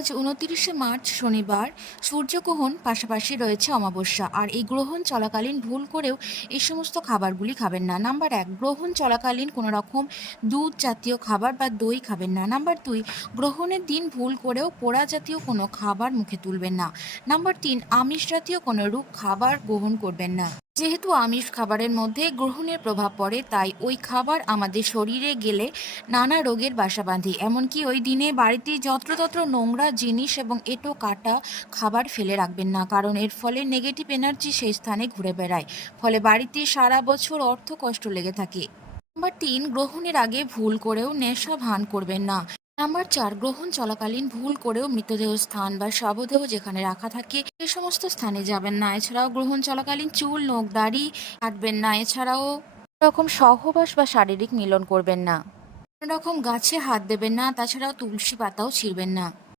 আজ উনতিরিশে মার্চ, শনিবার। সূর্যগ্রহণ পাশাপাশি রয়েছে অমাবস্যা। আর এই গ্রহণ চলাকালীন ভুল করেও এই সমস্ত খাবারগুলি খাবেন না। নাম্বার এক, গ্রহণ চলাকালীন কোনো রকম দুধ জাতীয় খাবার বা দই খাবেন না। নাম্বার দুই, গ্রহণের দিন ভুল করেও পোড়া জাতীয় কোনো খাবার মুখে তুলবেন না। নাম্বার তিন আমিষ জাতীয় কোনো রূপ খাবার গ্রহণ করবেন না। যেহেতু আমিষ খাবারের মধ্যে গ্রহণের প্রভাব পড়ে, তাই ওই খাবার আমাদের শরীরে গেলে নানা রোগের বাসা বাঁধে। এমনকি ওই দিনে বাড়িতে যত্রতত্র নোংরা জিনিস এবং এটো কাটা খাবার ফেলে রাখবেন না, কারণ এর ফলে নেগেটিভ এনার্জি সেই স্থানে ঘুরে বেড়ায়। ফলে বাড়িতে সারা বছর অর্থ কষ্ট লেগে থাকে। নাম্বার তিন, গ্রহণের আগে ভুল করেও নেশা ভান করবেন না। নাম্বার চার গ্রহণ চলাকালীন ভুল করেও মৃতদেহ স্থান বা শবদেহ যেখানে রাখা থাকে সে সমস্ত স্থানে যাবেন না। এছাড়াও গ্রহণ চলাকালীন চুল, নোখ, দাড়ি কাটবেন না। এছাড়াও রকম সহবাস বা শারীরিক মিলন করবেন না। কোনো রকম গাছে হাত দেবেন না। তাছাড়াও তুলসী পাতাও ছিঁড়বেন না।